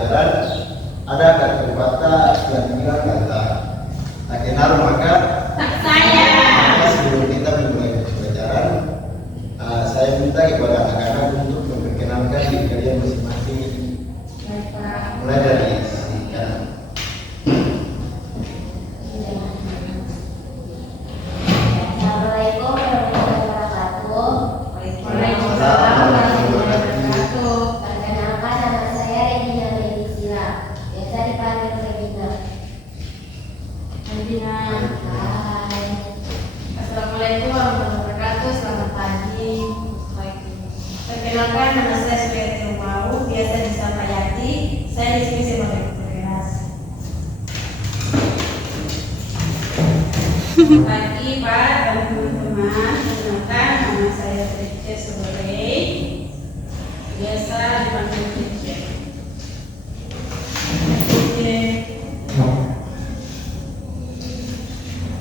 pembelajaran ada kata kata yang bilang kata tak kenal maka tak sayang. Sebelum kita memulai pembelajaran, saya minta kepada anak-anak untuk memperkenalkan diri kalian masing-masing. Mulai dari sisi kanan. Assalamualaikum warahmatullahi wabarakatuh. Waalaikumsalam warahmatullahi wabarakatuh. Perkenalkan, nama saya Regina Medisila, biasa dipanggil Regina. Regina. Hai. Assalamualaikum warahmatullahi wabarakatuh. Selamat pagi. Perkenalkan, nama saya Suliati Umau, biasa disapa Yati. Saya di sini sebagai petugas. Selamat pagi Pak dan teman-teman. Perkenalkan, nama saya Trice Sobore, biasa dipanggil Trice.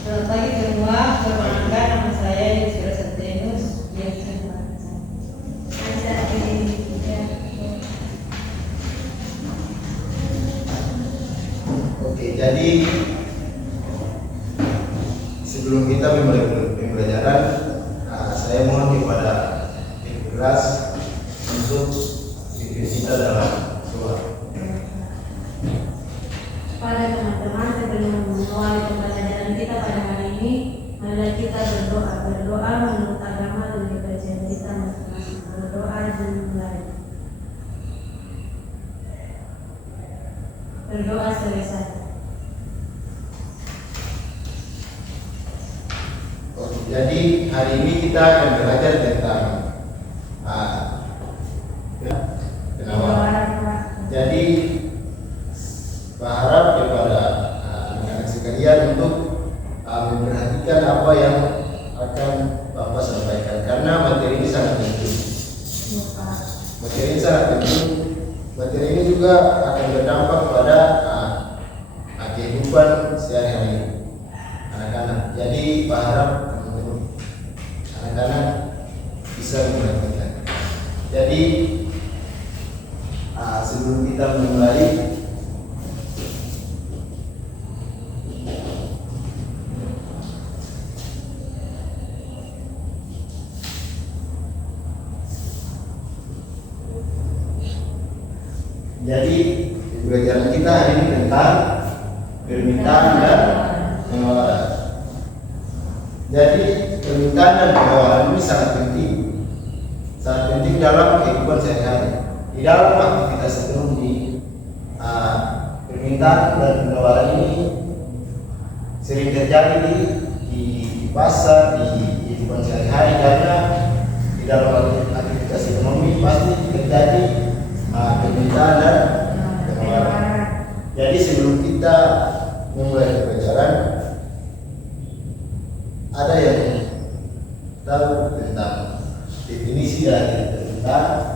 Selamat pagi semua. Perkenalkan, nama saya Yusra Septenus, biasa dipanggil Oke, jadi sebelum kita memulai pembelajaran, saya mohon kepada kelas untuk pimpin kita dalam doa. Pada teman-teman, sebelum mengawali pembelajaran kita pada hari ini, marilah kita berdoa menurut agama dan kepercayaan kita masing-masing. Berdoa dan mulai. Berdoa selesai. Oke, jadi hari ini kita akan belajar tentang penawaran. Jadi berharap kepada anak-anak sekalian untuk memperhatikan apa yang akan Bapak sampaikan karena materi ini sangat penting. Materi ini sangat penting. Materi ini juga akan berdampak pada kehidupan sehari-hari anak-anak. Jadi berharap anak-anak bisa memperhatikan. Jadi sebelum kita memulai, jadi pembelajaran kita hari ini tentang permintaan dan penawaran. Jadi permintaan dan penawaran ini sangat penting dalam kehidupan sehari-hari. Di dalam aktivitas ekonomi, permintaan dan penawaran ini sering terjadi di pasar, di kehidupan sehari-hari karena di dalam aktivitas ekonomi pasti terjadi permintaan dan penawaran. Jadi sebelum kita memulai pembelajaran, ada yang tahu tentang definisi dari permintaan?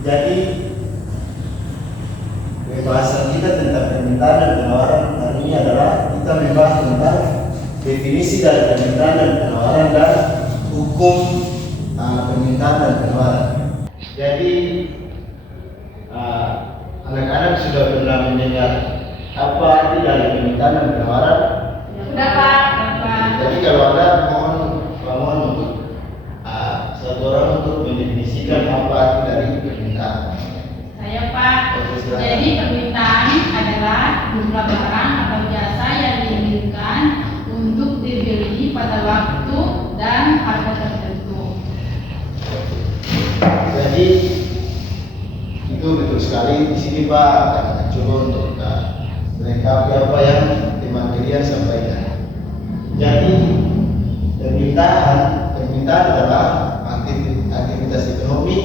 Jadi pembahasan kita tentang permintaan dan penawaran hari ini adalah kita membahas tentang definisi dari permintaan dan penawaran dan hukum permintaan dan penawaran. Jadi anak-anak sudah pernah mendengar apa arti dari permintaan dan penawaran? Sudah Pak. Jadi kalau ada mohon untuk satu orang untuk mendefinisikan apa arti dari permintaan. Saya Pak. Jadi permintaan adalah jumlah barang atau jasa yang diinginkan untuk dibeli pada waktu dan harga tertentu. Jadi itu betul sekali. Di sini Pak akan coba untuk melengkapi apa yang teman kalian sampaikan. Jadi permintaan adalah aktivitas ekonomi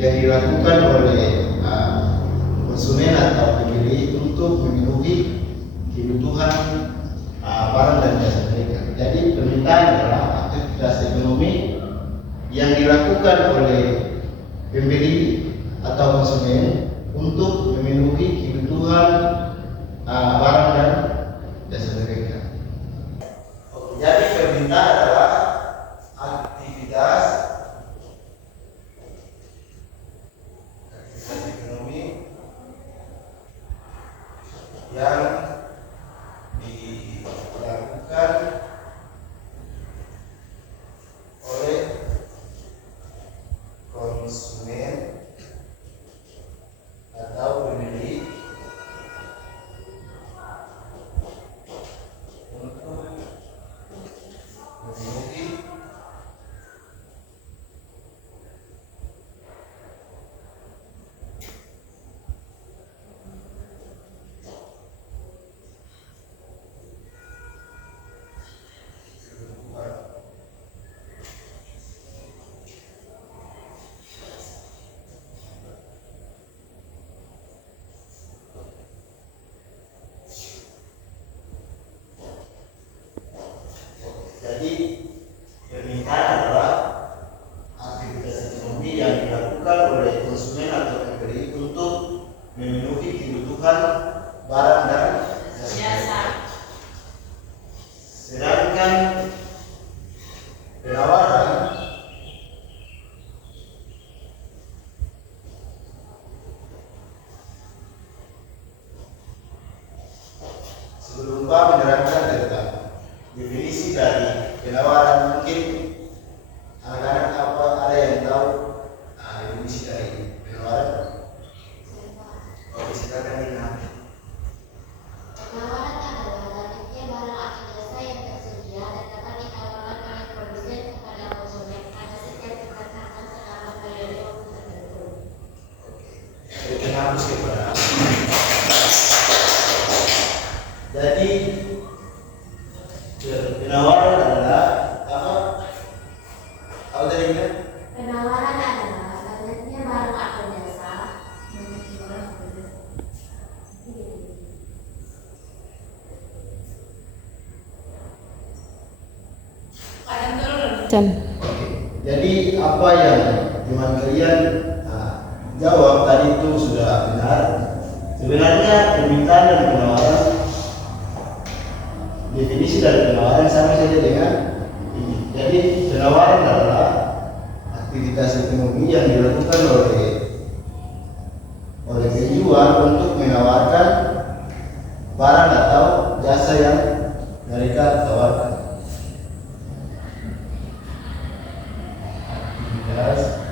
yang dilakukan oleh konsumen atau pembeli untuk memenuhi kebutuhan barang dan jasa mereka. Jadi permintaan adalah aktivitas ekonomi yang dilakukan oleh pembeli atau konsumen untuk memenuhi kebutuhan barang dan jasa mereka. Jadi permintaan adalah aktivitas ekonomi yang dilakukan oleh konsumen atau pembeli untuk memenuhi Jadi permintaan adalah aktivitas ekonomi yang dilakukan oleh konsumen atau pembeli untuk memenuhi kebutuhan barang dan jasa. Sedangkan penawaran sebelum Pak menerangkan tentang definisi dari penawaran, mungkin anak-anak apa ada yang tahu definisi dari penawaran? Oke, silakan Nina. Penawaran adalah banyaknya barang atau jasa yang tersedia dan dapat ditawarkan oleh produsen kepada konsumen pada setiap keberangkatan selama periode waktu tertentu. Oke, kita hapus kepada. Jadi penawaran adalah apa? Apa tadi kita? Penawaran adalah banyaknya barang atau jasa Cen. Oke. Jadi apa yang teman kalian jawab tadi itu sudah benar. Sebenarnya permintaan dan penawaran, definisi dari penawaran sama saja dengan ini. Jadi penawaran adalah aktivitas ekonomi yang dilakukan oleh penjual untuk menawarkan barang atau jasa yang mereka tawarkan. Aktivitas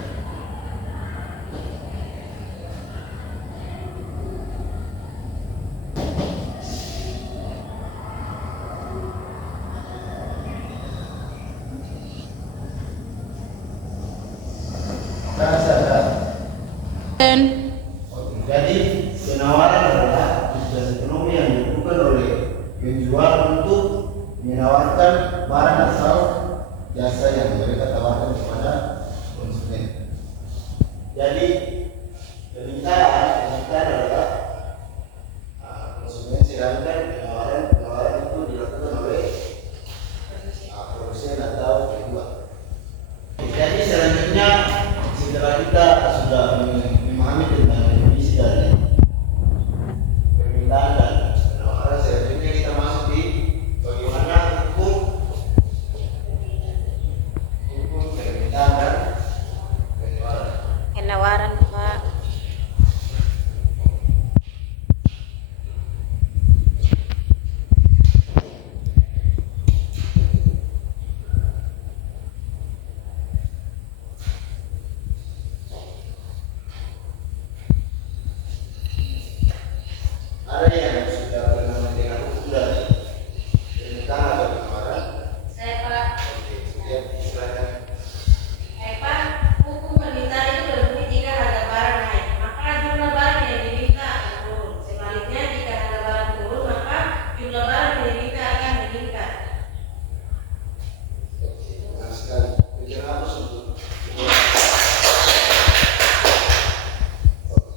jadi penawaran adalah aktivitas ekonomi yang dilakukan oleh penjual untuk menawarkan barang atau jasa yang mereka tawarkan kepada konsumen. Jadi permintaan adalah konsumen, sedangkan penawaran itu dilakukan oleh produsen atau penjual. Jadi selanjutnya setelah kita sudah memahami tentang definisi dari permintaan dan penawaran, selanjutnya kita masuk di bagaimana hukum permintaan dan penawaran. penawaran Pak. Ada yang sudah pernah mendengar hukum dari permintaan atau penawaran? Saya Pak. Oke, ya, silakan. Pak, hukum permintaan itu berbunyi jika harga barang naik, maka jumlah barang yang diminta akan turun. Sebaliknya, jika harga barang turun, maka jumlah barang yang diminta akan meningkat. Oke, benar sekali. Pikir hapus untuk.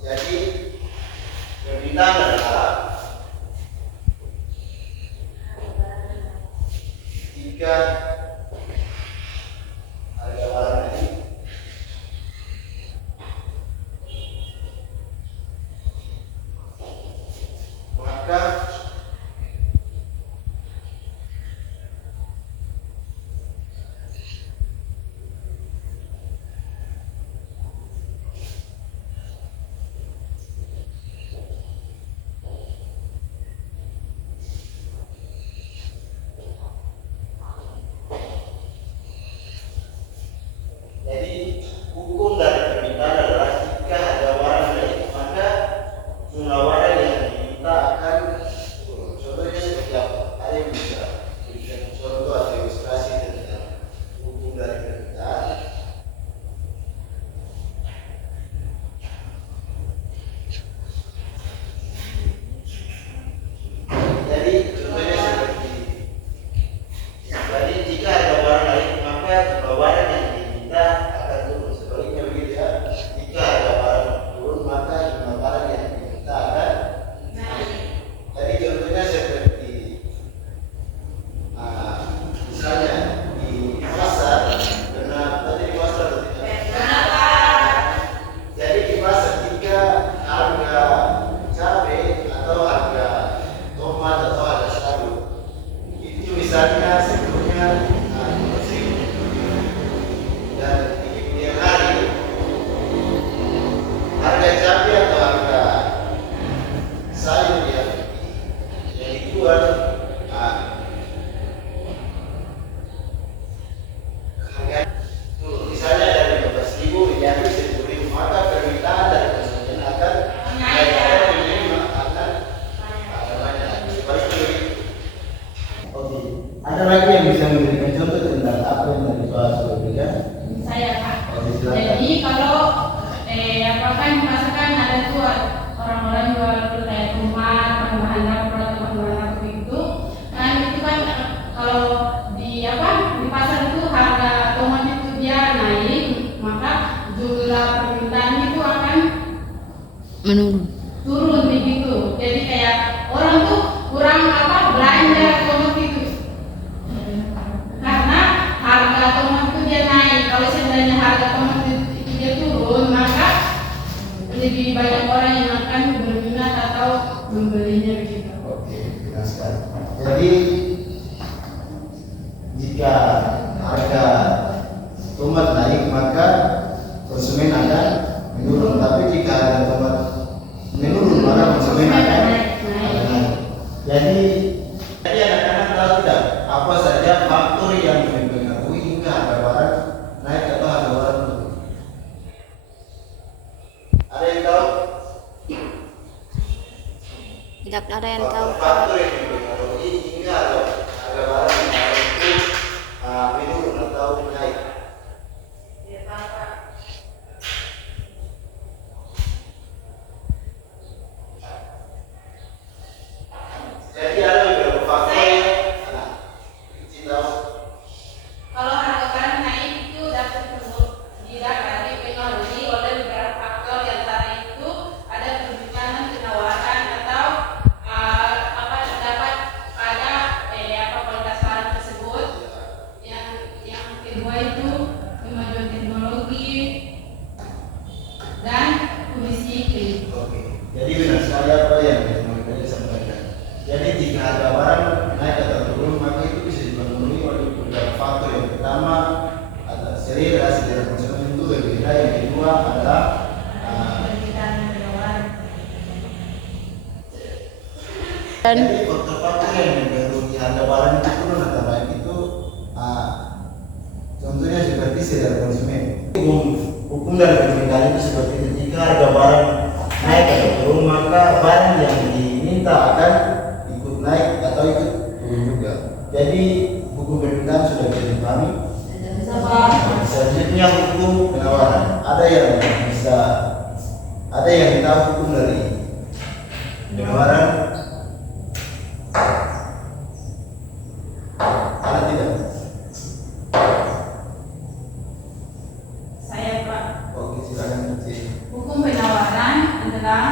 Jadi permintaan adalah barang yang diminta akan turun. Sebaliknya begitu ya. Jika harga barang turun, maka jumlah barang yang diminta akan naik. Jadi contohnya seperti misalnya di pasar, tadi di pasar atau tidak? Jadi di pasar jika harga cabai atau harga tomat atau harga sagu itu misalnya sebelumnya 100.000 dan di kemudian hari harga cabai atau harga sayur yang dijual harga turun, misalnya dari 15.000 menjadi 10.000, maka permintaan dari konsumen akan naik atau pembeli akan banyak. Sebaliknya begitu. Oke, ada lagi yang bisa memberikan contoh tentang apa yang tadi Pak sudah berikan? Saya Pak. Oke, silakan. Jadi kalau apakah misalkan ada tuh orang-orang jual kayak tomat, bahan dapur atau bahan dapur itu, kan itu kan kalau di pasar itu harga tomat itu dia naik, maka jumlah permintaan itu akan menurun. turun begitu. Jadi kayak orang tuh kurang belanja tomat itu karena harga tomat itu dia naik. Kalau sebenarnya harga tomat itu dia turun, maka lebih banyak orang yang akan berminat atau membelinya begitu. Oke, benar sekali. Jadi jika harga tomat naik maka konsumen akan menurun. Tapi jika harga tomat menurun maka konsumen akan naik. Jadi anak-anak tahu tidak apa saja faktor yang mempengaruhi hingga harga barang naik atau harga barang turun? Ada yang tahu? Tidak ada yang tahu. Faktor yang mempengaruhi hingga harga barang itu menurun atau naik. Jadi ada beberapa faktor yang tahu. Kalau harga barang naik itu dapat dipengaruhi oleh beberapa faktor, di antara itu ada permintaan, penawaran atau terdapat pada kualitas barang tersebut. Yang kedua itu kemajuan teknologi dan kondisi iklim. Oke. Jadi benar sekali apa yang teman-teman sampaikan. Jadi jika harga barang naik atau turun maka itu bisa dipengaruhi oleh beberapa faktor. Yang pertama adalah selera konsumen itu berbeda. Yang kedua adalah Permintaan dan penawaran. jadi faktor-faktor yang mempengaruhi harga barang itu turun atau naik itu contohnya seperti selera konsumen. Hukum dari permintaan itu seperti itu. Jika harga barang naik atau turun maka barang yang diminta akan ikut naik atau ikut turun juga. Jadi hukum permintaan sudah bisa dipahami. Selanjutnya hukum penawaran. Ada yang kita hukum dari penawaran. Ada tidak? Saya Pak. Oke, silakan. Hukum penawaran adalah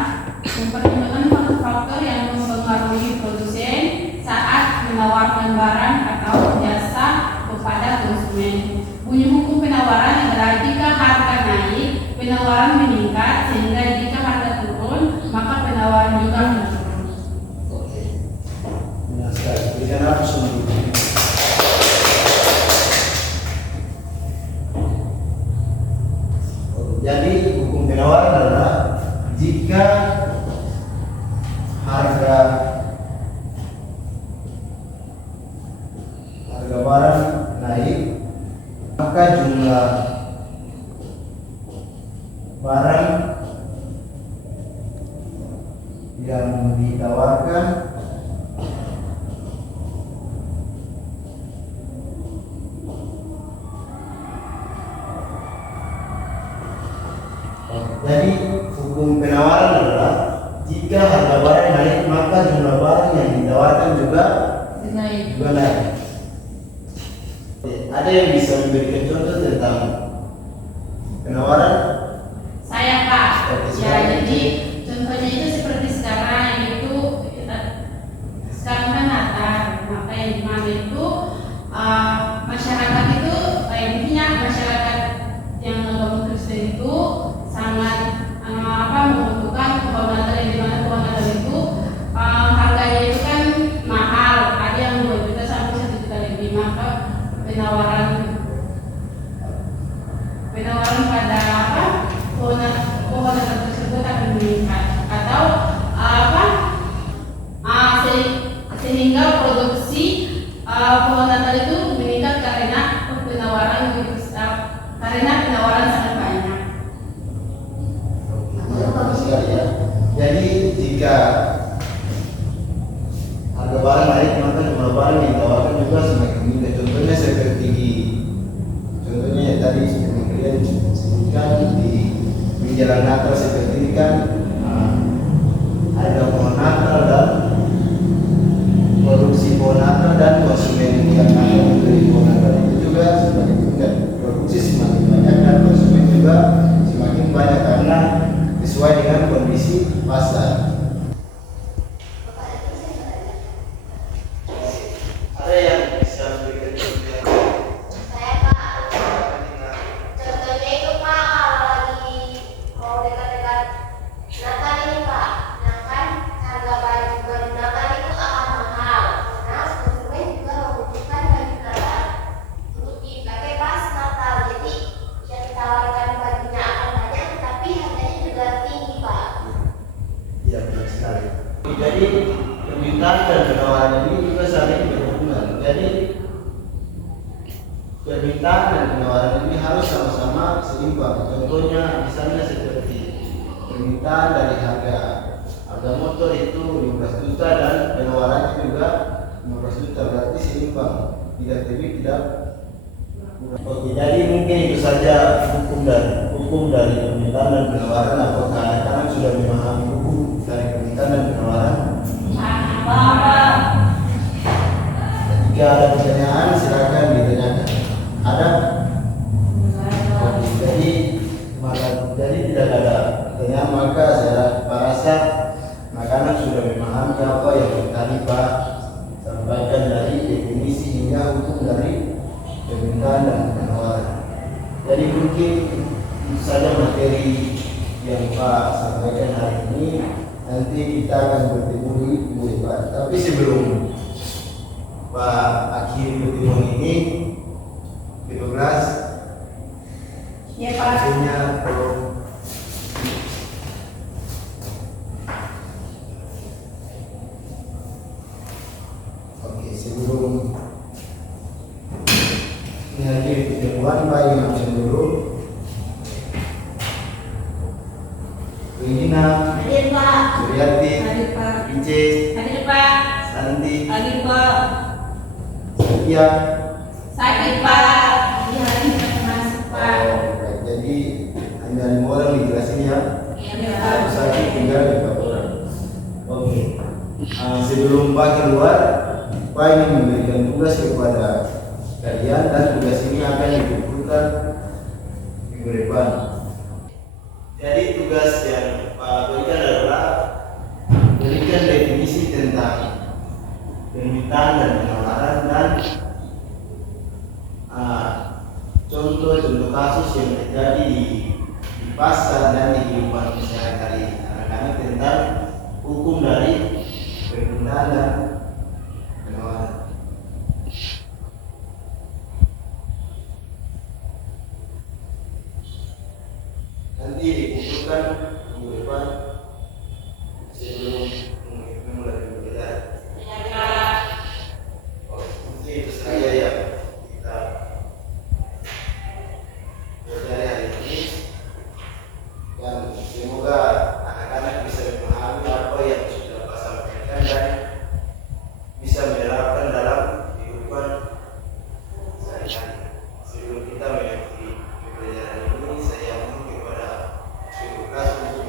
mempertimbangkan faktor-faktor yang mempengaruhi produsen saat menawarkan barang atau jasa kepada konsumen. Bunyi hukum penawaran adalah jika harga naik, penawaran meningkat, sehingga jika harga turun, maka penawaran juga akan turun. Oke. Benar sekali. Berikan aku semua. Jadi hukum penawaran adalah jika harga barang naik maka jumlah barang yang ditawarkan jadi hukum penawaran adalah jika harga barang naik maka jumlah barang yang ditawarkan juga Naik. naik. Ada yang bisa memberikan contoh tentang penawaran? Saya Pak. Seperti Ya, sekarang. jadi contohnya itu seperti sekarang itu sekarang kan Natal, maka yang dimana itu masyarakat itu intinya masyarakat yang non Kristen itu sangat membutuhkan pohon Natal, yang dimana pohon Natal itu harganya itu kan mahal, ada yang 2 juta sampai 1 juta lebih, maka penawaran pada pohon Natal tersebut akan meningkat, atau sehingga produksi pohon Natal itu meningkat karena penawaran sangat banyak. Ya, bagus sekali ya. Jadi jika harga barang naik, maka jumlah barang yang ditawarkan juga semakin meningkat. Contohnya yang tadi kalian sebutkan di menjelang Natal seperti ini kan, harga pohon Natal dan produksi pohon Natal dan konsumen yang akan membeli pohon Natal itu juga semakin meningkat. Produksi semakin banyak dan konsumen juga semakin banyak karena sesuai dengan kondisi pasar. Ada yang bisa memberikan contoh? Saya Pak, contohnya itu Pak, kalau lagi mau dekat-dekat Natal ini Pak, sedangkan harga baju Natal itu akan mahal, karena konsumen juga membutuhkan baju Natal untuk dipakai pas Natal. Jadi yang ditawarkan bajunya akan banyak, tapi harganya juga tinggi Pak. Ya, benar sekali. Jadi permintaan dan penawaran ini juga saling berhubungan. Jadi permintaan dan penawaran ini harus sama-sama seimbang. Contohnya misalnya seperti permintaan dari harga motor itu 15 juta dan penawarannya juga 15 juta, berarti seimbang, tidak lebih tidak kurang. Oke, jadi mungkin itu saja hukum dari permintaan dan penawaran. Apakah anak-anak sudah memahami hukum dari permintaan dan penawaran? Jika ada pertanyaan silakan ditanyakan. Ada? Oke, jadi tidak ada pertanyaan, maka saya rasa anak-anak sudah memahami apa yang tadi Pak sampaikan dari definisi hingga hukum dari permintaan dan penawaran. Jadi mungkin itu saja materi yang Pak sampaikan hari ini. Nanti kita akan bertemu di minggu depan. Tapi sebelum Pak akhiri pertemuan ini, 15 Ya Pak. hasilnya tolong. Oke, sebelum mengakhiri pertemuan, Pak ingin absen dulu. Regina, Hadir Pak. Suryati, Hadir Pak. Ice, Hadir Pak. Santi, Hadir Pak. Setia. Sakit Pak. Di hari ini kita masuk Pak. Baik, jadi hanya 5 orang di kelas ini ya. Iya Pak. Satu sakit tinggal 4 orang. Oke. Sebelum Pak keluar, Pak ingin memberikan tugas kepada kalian dan tugas ini akan dikumpulkan minggu depan. Jadi tugas yang Pak berikan adalah berikan definisi tentang permintaan dan penawaran dan contoh kasus yang terjadi di pasar dan di kehidupan sehari-hari anak-anak tentang hukum dari permintaan dan penawaran. Nanti dikumpulkan minggu depan sebelum memulai pembelajaran. Mungkin itu saja yang kita pelajari hari ini, dan semoga anak-anak bisa memahami apa yang sudah Pak sampaikan dan bisa menerapkan dalam kehidupan sehari-hari. Sebelum kita mengakhiri pembelajaran ini, saya mohon kepada kelas untuk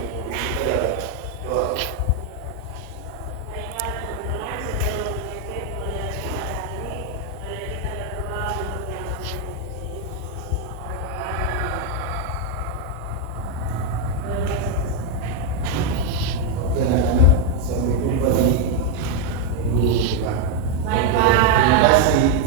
dulu, Pak. Baik, Oke, terima Pak. kasih.